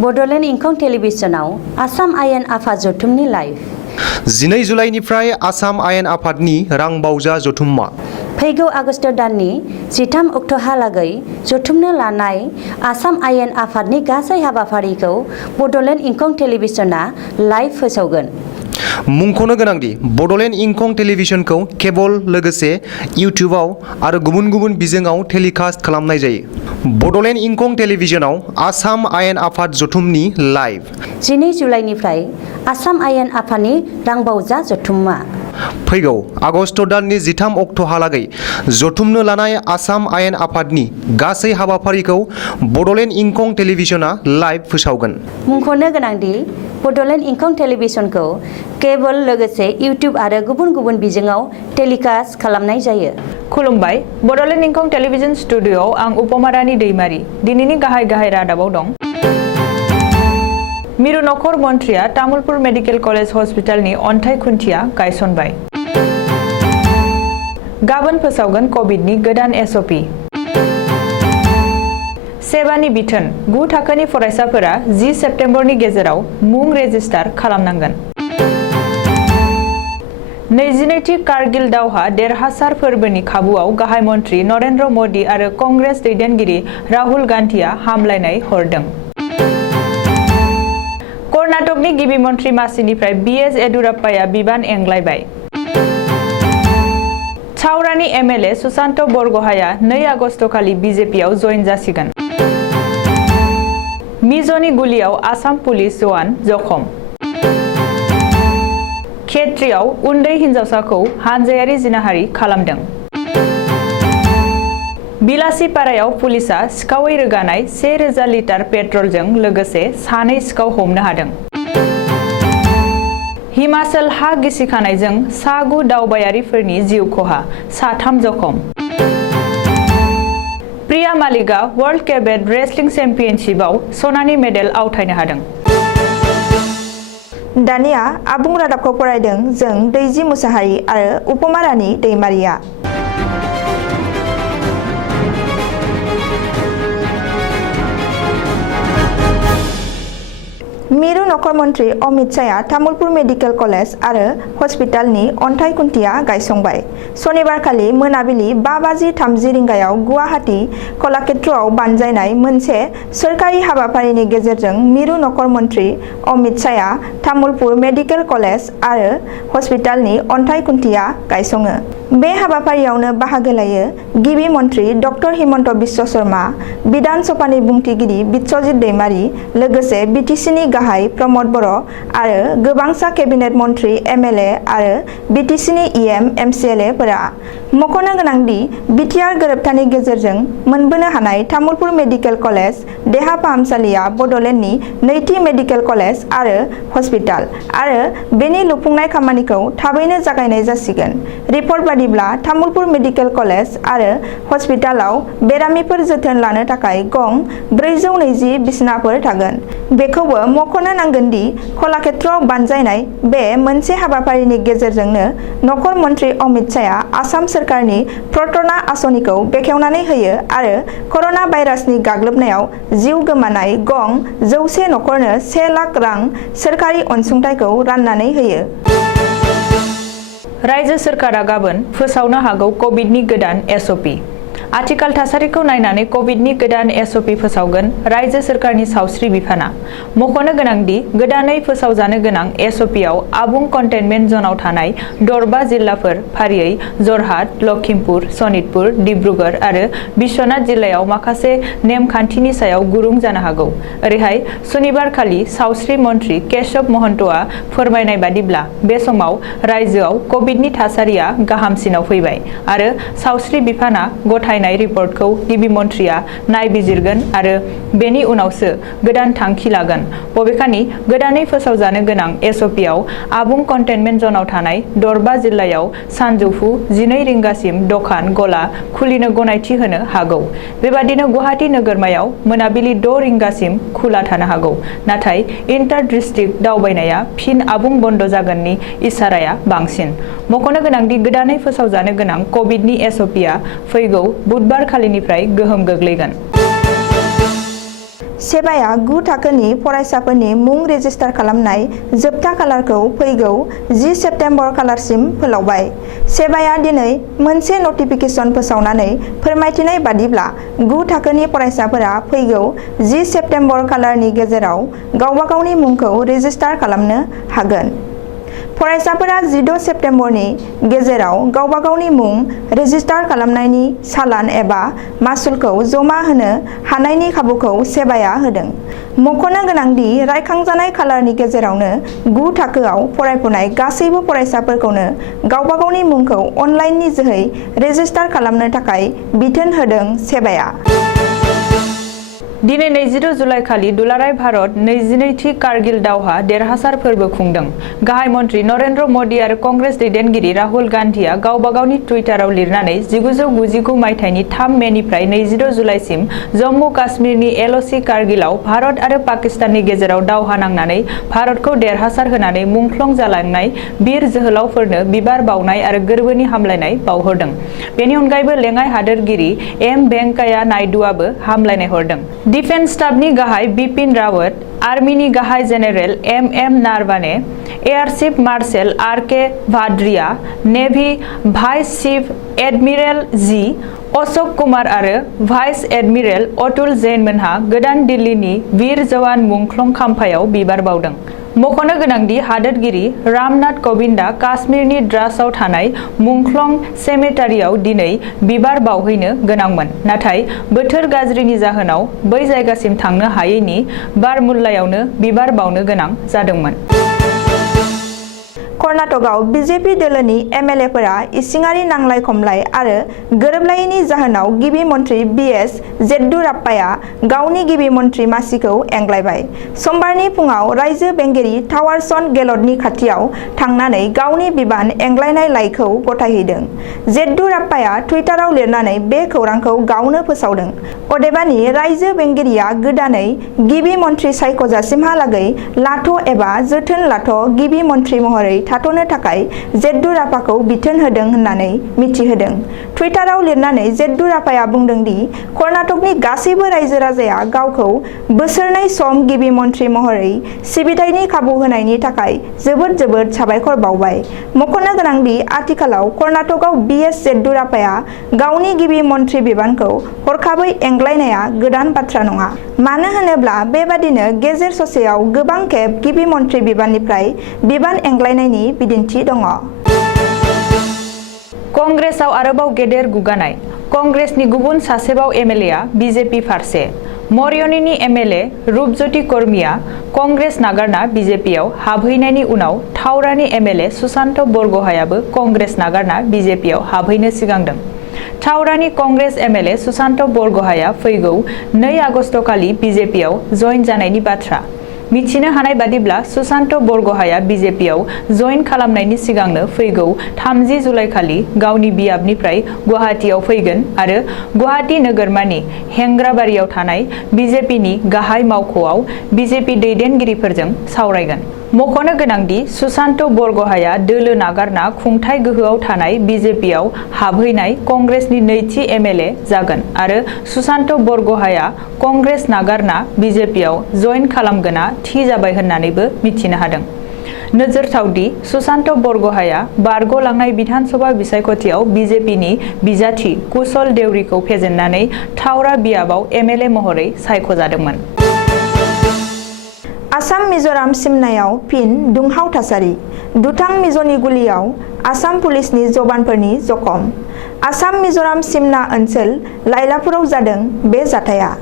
बड'लेण्ड इंखं टेलिभिजनाव आसाम आयेन आफाद जथुमनि लाइभ 12 जुलाइनिफ्राय आसाम आयेन आफादनि रां बावजा जथुम्मा फैगौ आगस्ट दाननि 13 अक्ट'हालागै जथुमनो लानाय आसाम आयेन आफादनि गासै हाबाफारिखौ बड'लेण्ड इंखं टेलिभिजना लाइभ फोसावगोन। मुंख'नो गोनांदि बड'लेण्ड इंखं टेलिभिजनखौ केबल लोगोसे इउटिउबआव आरो गुबुन गुबुन बिजोङाव टेलिकास्ट खालामनाय जायो। बड'लेण्ड इंखं टेलिभिजनाव आसाम आयेन आफाद जथुमनि लाइभ 12 जुलाइनिफ्राय आसाम आयेन आफादनि रांबावजा जथुम्मा फैगौ आगस्ट दाननि 13 अक्ट'हालागै जथुमनो लानाय आसाम आयेन आफादनि गासै हाबाफारिखौ बड'लेण्ड इंखं टेलिभिजना लाइभ फोसावगोन। मुंख'नो गोनांदि बड'लेण्ड इंखं टेलिभिजनखौ केबल लोगोसे इउटिउब आरो गुबुन गुबुन बिजोङाव टेलिकास्ट खालामनाय जायो। खुलुमबाय, बड'लेण्ड इंखं टेलिभिजन स्टुडिअ'आव आं उपमारानि दैमारि। दिनैनि गाहाय रादाबाव दं। मिरु नखर मन्थ्रिया तामुलपुर मेडिकेल कलेज हस्पिटालनि अन्थाइ खुन्थिया गायसनबाय। गाबोन फोसावगोन कभिडनि गोदान एसअपि। सेबानि बिथोन 9 थाखोनि फरायसाफोरा 10 सेप्तेम्बरनि गेजेराव मुं रेजिस्टार खालामनांगोन। 22थि कारगिल दावहा देरहासार फोरबोनि खाबुआव गाहाय मन्थ्रि नरेन्द्र मदि आरो कंग्रेस दैदेनगिरि राहुल गान्धीआ हामलायनाय हरदों। कर्नाटकनि गिबि मन्थ्रि मासिनिफ्राय बीएस येडियुराप्पाया बिबान एंग्लायबाय। छावरानि एमएलए सुशान्त बरगहाया 2 आगस्तखालि बीजेपीआव जइन जासिगोन। मिज'नि गुलियाव आसाम पुलिस जवान जखम। खेत्रीआव उन्दै हिन्जावसाखौ हानजायारि जिनाहारि खालामदों। बिलासिपारायाव पुलिसा सिखावै रोगानाय 1000 लिटार पेट्रलजों लोगोसे 2 सिखाव हमनो हादों। हिमाचल हा गिसिखानायजों 9 दावबायारिफोरनि जिउ खहा, 3 जखम। प्रिया मालिकआ वर्ल्ड केडेट रेसलिं चेम्पियनशिपआव सनानि मेडेल आवथायनो हादों। दानिया आबुं रादाबखौ फरायदों जों दैजि मुसाहारि आरो उपमारानि दैमारिया। मिरु नखर मन्थ्रि अमित शाहआ तामुलपुर मेडिकेल कलेज आरो हस्पिटालनि अन्थाइ खुन्थिया गायसंबाय। सनिबारखालि मोनाबिलि 5:30 रिंगायाव गुवाहाटी कलाक्षेत्रआव बानजायनाय मोनसे सोरखारि हाबाफारिनि गेजेरजों मिरु नखर मन्थ्रि अमित शाहआ तामुलपुर मेडिकेल कलेज आरो हस्पिटालनि अन्थाइ खुन्थिया गायसङो। बे हाबाफारियावनो बाहागो लायो गिबि मन्थ्रि डक्टर हिमन्त बिश्व शर्मा, बिधान सभानि बुंथिगिरि बिस्वजित दैमारि, लोगोसे बिटिसिनि गाहाय प्रमद बर' आरो गोबांसा केबिनेट मन्थ्रि एमएलए आरो बिटिसिनि इएम एमसिएलए फोरा। मख'नो गोनांदि बिटिआर गोरोबथानि गेजेरजों मोनबोनो हानाय तामुलपुर मेडिकेल कलेज देहा फाहामसालिया बड'लेण्डनि नैथि मेडिकेल कलेज आरो हस्पिटाल आरो बेनि लुफुंनाय खामानिखौ थाबैनो जागायनाय जासिगोन। रिपर्ट बादिब्ला तामुलपुर मेडिकेल कलेज आरो हस्पिटालाव बेरामिफोर जोथोन लानो थाखाय गं 420 बिसनाफोर थागोन। बेखौबो मख'नो नांगोनदि कलाक्षेत्रआव बानजायनाय बे मोनसे हाबाफारिनि गेजेरजोंनो नखर मन्थ्रि अमित शाहआ आसाम सोरखारनि प्रटना आसनिखौ बेखेवनानै होयो आरो कर'ना भाइरासनि गाग्लोबनायाव जिउ गोमानाय गं 100 नखरनो 1 लाख रां सोरखारि अनसुंथाइखौ राननानै होयो। रायजो सोरखारा गाबोन फोसावनो हागौ कभिडनि गोदान एसअपि। आथिखाल थासारिखौ नायनानै कभिडनि गोदान एसअपि फोसावगोन रायजो सोरखारनि सावस्रि बिफाना। मख'नो गोनांदि गोदानै फोसावजानो गोनां एसअपिआव आबुं कन्टेनमेन्ट जनाव थानाय 5 जिल्लाफोर फारियै जरहाट, लखिमपुर, सनितपुर, डिब्रुगड़ आरो बिश्वनाथ जिल्लायाव माखासे नेमखान्थिनि सायाव गुरुं जानो हागौ। ओरैहाय सनिबारखालि सावस्रि मन्थ्रि केशव महन्तआ फोरमायनाय बादिब्ला बे समाव रायजोआव कभिडनि थासारिया गाहामसिनाव फैबाय आरो सावस्रि बिफाना गथायनाय रिपर्टखौ गिबि मन्थ्रिया नायबिजिरगोन आरो बेनि उनावसो गोदान थांखि लागोन। बबेखानि गोदानै फोसावजानो गोनां एसअपिआव आबुं कन्टेनमेन्ट जनाव थानाय 5 जिल्लायाव सानजौफु 12 रिंगासिम दखान गला खुलिनो गनायथि होनो हागौ। बेबादिनो गुवाहाटी नोगोरमायाव मोनाबिलि 6 रिंगासिम खुला थानो हागौ। नाथाय इन्टार डिस्ट्रिक्ट दावबायनाया फिन आबुं बन्द जागोननि इसाराया बांसिन। मख'नो गोनांदि गोदानै फोसावजानो गोनां कभिडनि एसअपिआ फैगौ बुधबार खालिनिफ्राय गोहोम गोग्लैगोन। सेबाया 9 थाखोनि फरायसाफोरनि मुं रेजिस्टार खालामनाय जोबथा खालारखौ फैगौ 10 सेप्तेम्बर खालारसिम फोलावबाय। सेबाया दिनै मोनसे नटिफिकेसन फोसावनानै फोरमायथिनाय बादिब्ला 9 थाखोनि फरायसाफोरा फैगौ 10 सेप्तेम्बर खालारनि गेजेराव गावबा गावनि मुंखौ रेजिस्टार खालामनो हागोन। फरायसाफोरा 14 सेप्तेम्बरनि गेजेराव गावबा गावनि मुं रेजिस्टार खालामनायनि सालान एबा मासुलखौ जमा होनो हानायनि खाबुखौ सेबाया होदों। मख'नो गोनांदि रायखांजानाय खालारनि गेजेरावनो 9 थाखोआव फरायफुनाय गासैबो फरायसाफोरखौनो गावबा गावनि मुंखौ अनलाइननि जोहै रेजिस्टार खालामनो थाखाय बिथोन होदों सेबाया। दिनै 22 जुलाइ खालि दुलाराय भारत 22थि कारगिल दावहा देरहासार फोरबो खुंदों। गाहाय मन्त्रि नरेन्द्र मदि आरो कंग्रेस दैदेनगिरि राहुल गान्धीआ गावबा गावनि टुइटाराव लिरनानै 1999 मायथाइनि 3 मेनिफ्राय 22 जुलाइसिम जम्मु काश्मीरनि LOC कारगिलाव भारत आरो पाकिस्ताननि गेजेराव दावहा नांनानै भारतखौ देरहासार होनानै मुंख्लं जालांनाय बिर जोहोलावफोरनो बिबार बावनाय आरो गोरबोनि हामलायनाय बावहरदों। बेनि अनगायैबो लेङाइ हादोरगिरि वेंकैया नायडुआबो हामलायनाय हरदों। डिफेन्स स्टाफनि गाहाय बिपिन रावत, आर्मिनि गाहाय general MM Naravane, air chief marshal RK Bhadauria, navy vice chief admiral G Ashok Kumar आरो भाइस एडमिरेल अतुल जैनमोनहा गोदान दिल्लीनि वीर जवान मुंख्लं खाम्फायाव बिबार बावदों। मख'नो गोनांदि हादोरगिरि रामनाथ कविन्दआ काश्मीरनि द्रासआव थानाय मुंख्लं सेमेटारियाव दिनै बिबार बावहैनो गोनांमोन, नाथाय बोथोर गाज्रिनि जाहोनाव बै जायगासिम थांनो हायैनि बारमुल्लायावनो बिबार बावनो गोनां जादोंमोन। कर्नाटकआव बीजेपी दोलोनि MLA-फोरा इसिङारि नांलाय खमलाय आरो गोरोबलायैनि जाहोनाव गिबि मन्त्रि BS येड्डुराप्पाया गावनि गिबि मन्त्रि मासिखौ एंग्लायबाय। समबारनि फुङाव रायजो बेंगिरि थावारचन्द गेहलतनि खाथियाव थांनानै गावनि बिबान एंग्लायनाय लाइखौ गथायहैदों। येड्डुराप्पाया टुइटाराव लिरनानै बे खौरांखौ गावनो फोसावदों। अदेबानि रायजो बेंगिरिया गोदानै गिबि मन्त्रि सायख'जासिमहालागै लाथ' एबा जोथोन लाथ' गिबि मन्त्रि महरै थाथ'नो थाखाय येड्डुराप्पाखौ बिथोन होदों होननानै मिथिहोदों। टुइटाराव लिरनानै येड्डुराप्पाया बुंदों दि कर्नाटकनि गासैबो रायजो राजाया गावखौ बोसोरनै सम गिबि मन्त्रि महरै सिबिथायनि खाबु होनायनि थाखाय जोबोद साबायखर बावबाय। मख'नो गोनांदि आथिखालाव कर्नाटकआव BS येड्डुराप्पाया गावनि गिबि मन्त्रि बिबानखौ हरखाबै एंग्लायनाया गोदान बाथ्रा नङा। मानो होनोब्ला बेबादिनो गेजेर ससेयाव गोबां खेब गिबि मन्त्रि बिबाननिफ्राय बिबान एंग्लायनायनि बिदिन्थि दङ। कंग्रेसआव आरोबाव गेदेर गुगानाय। कंग्रेसनि गुबुन सासेबाव MLA-आ BJP फारसे। मरियनीनि MLA रुपज्योति कर्मीआ कंग्रेस नागारना BJP-आव हाबहैनायनि उनाव थावरानि MLA सुशांत बरग'हायाबो कंग्रेस नागारना BJP-आव हाबहैनो सिगांदों। थावरानि कंग्रेस MLA सुशांत बरग'हाया फैगौ 2 आगस्ट खालि BJP-आव जइन जानायनि बाथ्रा मिथिनो हानाय बादिब्ला सुशांत बरग'हाया BJP-आव जइन खालामनायनि सिगांनो फैगौ 30 जुलाइ खालि गावनि बियाबनिफ्राय गुवाहाटीआव फैगोन आरो गुवाहाटी नोगोरमानि हेंग्राबारियाव थानाय BJP-नि गाहाय मावख'आव BJP दैदेनगिरिफोरजों सावरायगोन। मख'नो गोनांदि सुशांत बरग'हाया दोलो नागारना खुंथाय गोहोआव थानाय BJP-आव हाबहैनाय कंग्रेसनि नैथि MLA जागोन आरो सुशांत बरग'हाया कंग्रेस नागारना BJP-आव जइन खालामगोना थि जाबाय होननानैबो मिथिनो हादों। नोजोरथावदि सुशांत बरग'हाया बारग'लांनाय बिधानसभा बिसायख'थियाव BJP-नि बिजाथि कुशल देउरीखौ फेजेननानै थावरा बियाबाव MLA महरै सायख'जादोंमोन। आसाम मिज'राम सिमनायाव फिन दुंहाव थासारि। दुथां मिज'नि गुलियाव आसाम पुलिसनि जवानफोरनि जखम। आसाम मिज'राम सिमना ओनसोल लायलापुराव जादों बे जाथाया।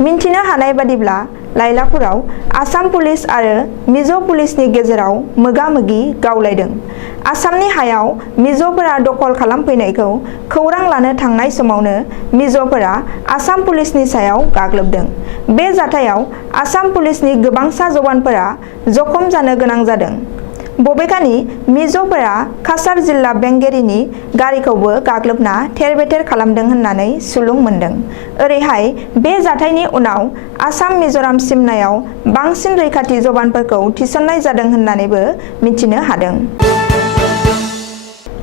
मिन्थिनो हानाय बादिब्ला लायलापुराव आसाम पुलिस आरो मिज' पुलिसनि गेजेराव मोगा-मोगि गावलायदों। आसामनि हायाव मिज'फोरा दखल खालामफैनायखौ खौरां लानो थांनाय समावनो मिज'फोरा आसाम पुलिसनि सायाव गाग्लोबदों। बे जाथायाव आसाम पुलिसनि गोबांसा जवानफोरा जखम जानो गोनां जादों। बबेखानि मिज'फोरा काछार जिल्ला बेंगिरिनि गारिखौबो गाग्लोबना थेर-बेथेर खालामदों होननानै सुलुं मोनदों। ओरैहाय बे जाथायनि उनाव आसाम मिज'राम सिमनायाव बांसिन रैखाथि जवानफोरखौ थिसननाय जादों होननानैबो मिथिनो हादों।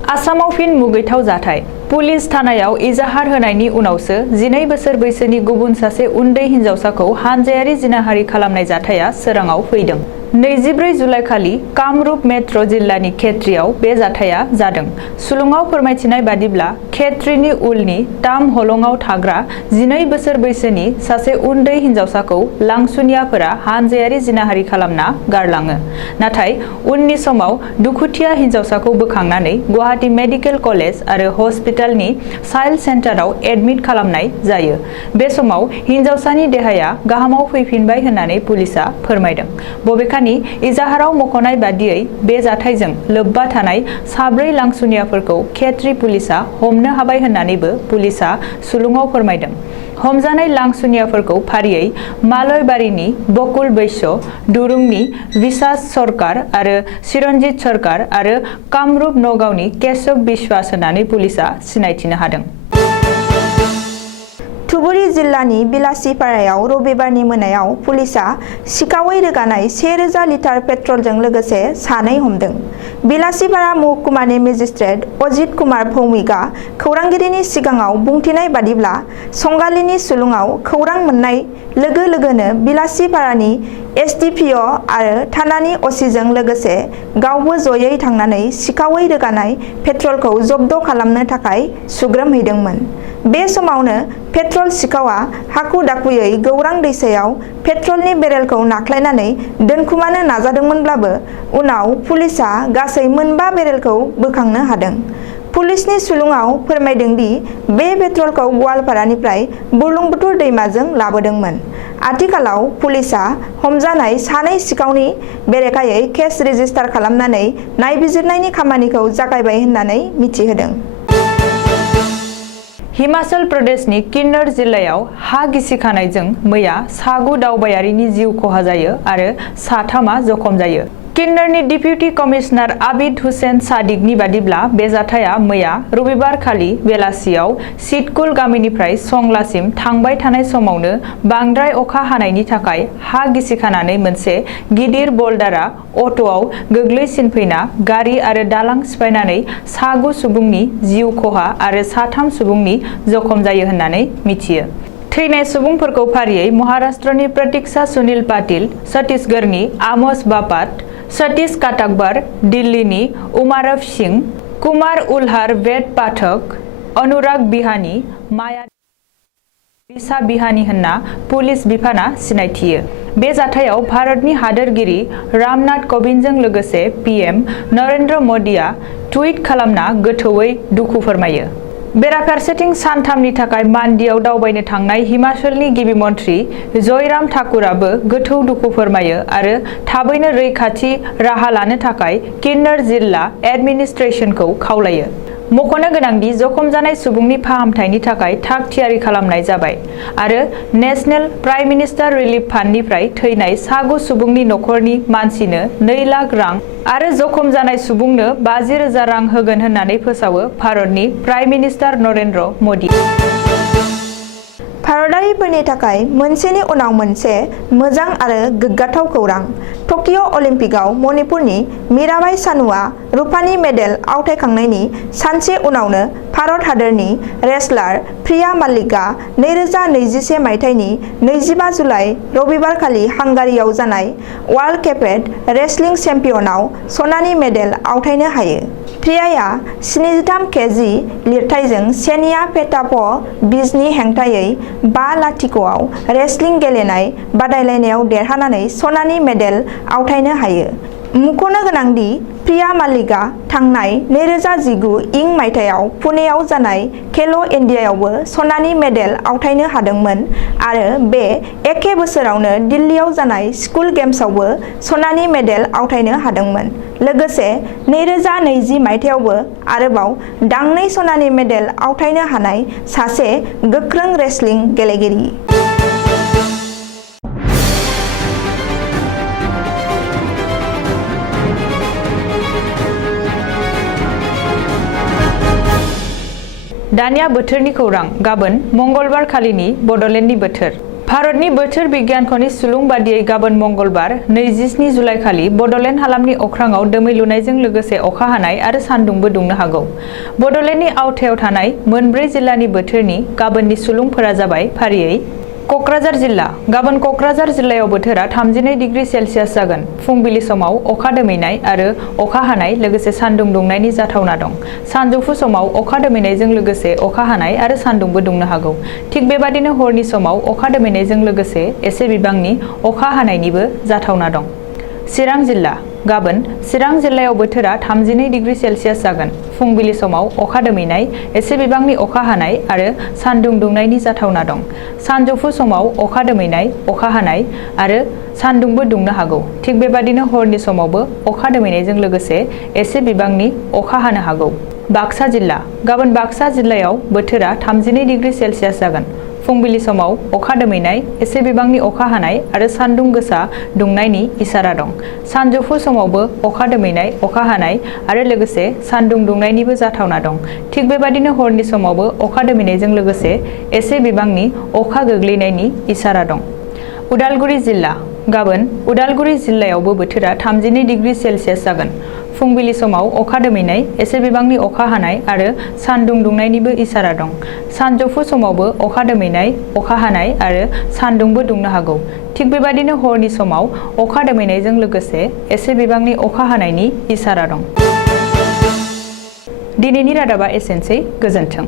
आसामाव फिन मुगैथाव जाथाय। पुलिस थानायाव इजाहार होनायनि उनावसो 12 बोसोर बैसोनि गुबुन सासे उन्दै हिनजावसाखौ हानजायारि जिनाहारि खालामनाय जाथाया सोराङाव फैदों। 24 जुलाइ खालि कामरुप मेट्र' जिल्लानि खेत्रीयाव बे जाथाया जादों। सुलुङाव फोरमायथिनाय बादिब्ला खेत्रीनि उलनि ताम हलंआव थाग्रा 12 बोसोर बैसोनि सासे उन्दै हिनजावसाखौ लांसुनियाफोरा हानजायारि जिनाहारि खालामना गारलाङो। नाथाय उननि समाव दुखुथिया हिनजावसाखौ बोखांनानै गुवाहाटी मेडिकेल कलेज आरो हस्पिटालनि चाइल्ड सेन्टाराव एडमिट खालामनाय जायो। बे समाव हिनजावसानि देहाया गाहामाव फैफिनबाय होननानै पुलिसा फोरमायदों। बबेखानि इजाहाराव मख'नाय बादियै बे जाथायजों लोब्बा थानाय 4 लांसुनियाफोरखौ खेत्री पुलिसा हमनो हाबाय होननानैबो पुलिसा सुलुङाव फोरमायदों। हमजानाय लांसुनियाफोरखौ फारियै मालयबारिनि बकुल बैश्य, दुरुंनि विशास सरकार आरो चिरन्जित सरकार आरो कामरुप नगावनि केशव बिश्वास होननानै पुलिसा सिनायथिनो हादों। धुबुरी जिल्लानि बिलासिपारायाव रबिबारनि मोनायाव पुलिसा सिखावै रोगानाय 1000 लिटार पेट्रलजों लोगोसे सानै हमदों। बिलासिपारा महकुमानि मेजिस्ट्रेट अजित कुमार भौमिकआ खौरांगिरिनि सिगाङाव बुंथिनाय बादिब्ला संगालिनि सुलुङाव खौरां मोननाय लोगो लोगोनो बिलासिपारानि एसडिपिअ आरो थानानि असिजों लोगोसे गावबो जयै थांनानै सिखावै रोगानाय पेट्रलखौ जब्द खालामनो थाखाय सुग्रोमहैदोंमोन। बे समावनो पेट्रल सिखावा हाखु दाखुयै गौरां दैसायाव पेट्रलनि बेरेलखौ नाख्लायनानै दोनखुमानो नाजादोंमोनब्लाबो उनाव पुलिसा गासै 4 बेरेलखौ बोखांनो हादों। पुलिसनि सुलुङाव फोरमायदों दि बे पेट्रलखौ गवालपारानिफ्राय बुरलुंबुथुर दैमाजों लाबोदोंमोन। आथिखालाव पुलिसा हमजानाय सानै सिखावनि बेरेखायै केस रेजिस्टार खालामनानै नायबिजिरनायनि खामानिखौ जागायबाय होननानै मिथिहोदों। हिमाचल प्रदेशनि किन्नौर जिल्लायाव हा गिसिखानायजों मैया 9 दावबायारिनि जिउ खहा जायो आरो 3 जखम जायो। किन्नौरनि डिप्युटी कमिशनार आबिद हुसेन सादिकनि बादिब्ला बे जाथाया मैया रबिबार खालि बेलासियाव सिटकुल गामिनिफ्राय संलासिम थांबाय थानाय समावनो बांद्राय अखा हानायनि थाखाय हा गिसिखानानै मोनसे गिदिर बल्डारा अट'आव गोग्लैसिनफैना गारि आरो दालां सिफायनानै 9 सुबुंनि जिउ खहा आरो 3 सुबुंनि जखम जायो होननानै मिथियो। थैनाय सुबुंफोरखौ फारियै महाराष्ट्रनि प्रतीक्षा सुनील पाटिल, छत्तीसगढ़नि आमोस बापाट, सतीश काटाकबार, दिल्लीनि उमारव सिंह, कुमार उल्हार वेद पाठक, अनुराग बिहानी, माया बिसा बिहानी होनना पुलिस बिफाना सिनायथियो। बे जाथायाव भारतनि हादोरगिरि रामनाथ कोविंदजों लोगोसे पीएम नरेंद्र मोदीआ टुइट खालामना गोथौयै दुखु फोरमायो। बेराफारसेथिं सानथामनि थाखाय मान्डियाव दावबायनो थांनाय हिमाचलनि गिबि मन्थ्रि जयराम ठाकुराबो गोथौ दुखु फोरमायो आरो थाबैनो रैखाथि राहा लानो थाखाय किन्नौर जिल्ला एडमिनिस्ट्रेशनखौ खावलायो। मख'नो गोनांदि जखम जानाय सुबुंनि फाहामथायनि थाखाय थाग थियारि खालामनाय जाबाय आरो नेशनेल प्राइम मिनिस्टार रिलिफ फान्डनिफ्राय थैनाय 9 सुबुंनि नखरनि मानसिनो 2 लाख रां आरो जखम जानाय सुबुंनो 50,000 रां होगोन होननानै फोसावो भारतनि प्राइम मिनिस्टार नरेंद्र मोदी। भारतारिफोरनि थाखाय मोनसेनि उनाव मोनसे मोजां आरो गोग्गाथाव खौरां। टकिअ अलिम्पिकआव मणिपुरनि मीराबाई चानुआ रुपानि मेडेल आवथायखांनायनि सानसे उनावनो भारत हादरनि रेसलार प्रिया माल्लिकआ 2021 मायथाइनि 25 जुलाइ रबिबारखालि हांगारियाव जानाय वर्ल्ड केपेट रेसलिं चेम्पियनआव सनानि मेडेल आवथायनो हायो। प्रियाया 73 केजि लिरथायजों सेनिया पेटाप'-बिजनि हेंथायै 5-0 रेसलिं गेलेनाय बादायलायनायाव देरहानानै सनानि मेडेल आवथायनो हायो। मुंख'नो गोनांदि प्रिया माल्लिकआ थांनाय 2019 मायथाइयाव पुनेआव जानाय खेल' इन्डियायावबो सनानि मेडेल आवथायनो हादोंमोन आरो बे एखे बोसोरावनो दिल्लीयाव जानाय स्कुल गेम्सआवबो सनानि मेडेल आवथायनो हादोंमोन। लोगोसे 2020 मायथाइयावबो आरोबाव दांनै सनानि मेडेल आवथायनो हानाय सासे गोख्रों रेसलिं गेलेगिरि। दानिया बोथोरनि खौरां। गाबोन मंगलबार खालिनि बड'लेण्डनि बोथोर। भारतनि बोथोर बिगियानख'नि सुलुं बादियै गाबोन मंगलबार 27 जुलाइ खालि बड'लेण्ड हालामनि अख्राङाव दोमैलुनायजों लोगोसे अखा हानाय आरो सान्दुंबो दुंनो हागौ। बड'लेण्डनि आवथायाव थानाय मोनब्रै जिल्लानि बोथोरनि गाबोननि सुलुंफोरा जाबाय फारियै क'क्राझार जिल्ला गाबोन क'क्राझार जिल्लायाव बोथोरा 32 डिग्री सेलसियास जागोन। फुंबिलि समाव अखा दोमैनाय आरो अखा हानाय लोगोसे सान्दुं दुंनायनि जाथावना दं। सानजौफु समाव अखा दोमैनायजों लोगोसे अखा हानाय आरो सान्दुंबो दुंनो हागौ। थिग बेबादिनो हरनि समाव अखा दोमैनायजों लोगोसे एसे बिबांनि अखा हानायनिबो जाथावना दं। चिरां जिल्ला गाबोन चिरां जिल्लायाव बोथोरा 32 डिग्री सेलसियास जागोन। फुंबिलि समाव अखा दोमैनाय एसे बिबांनि अखा हानाय आरो सान्दुं दुंनायनि जाथावना दं। सानजौफु समाव अखा दोमैनाय अखा हानाय आरो सान्दुंबो दुंनो हागौ। थिग बेबादिनो हरनि समावबो अखा दोमैनायजों लोगोसे एसे बिबांनि अखा हानो हागौ। बाक्सा जिल्ला गाबोन बाक्सा जिल्लायाव बोथोरा 32 डिग्री सेलसियास जागोन। फुंबिलि समाव अखा दोमैनाय एसे बिबांनि अखा हानाय आरो सान्दुं गोसा दुंनायनि इसारा दं। सानजौफु समावबो अखा दोमैनाय अखा हानाय आरो लोगोसे सान्दुं दुंनायनिबो जाथावना दं। थिग बेबादिनो हरनि समावबो अखा दोमैनायजों लोगोसे एसे बिबांनि अखा गोग्लैनायनि इसारा दं। उदालगुरि जिल्ला गाबोन उदालगुरि जिल्लायावबो बोथोरा 32 डिग्री सेलसियास जागोन। फुंबिलि समाव अखा दोमैनाय एसे बिबांनि अखा हानाय आरो सान्दुं दुंनायनिबो इसारा दं। सानजौफु समावबो अखा दोमैनाय अखा हानाय आरो सान्दुंबो दुंनो हागौ। थिग बेबादिनो हरनि समाव अखा दोमैनायजों लोगोसे एसे बिबांनि अखा हानायनि इसारा दं। दिनैनि रादाबा एसेनोसै। गोजोन्थों।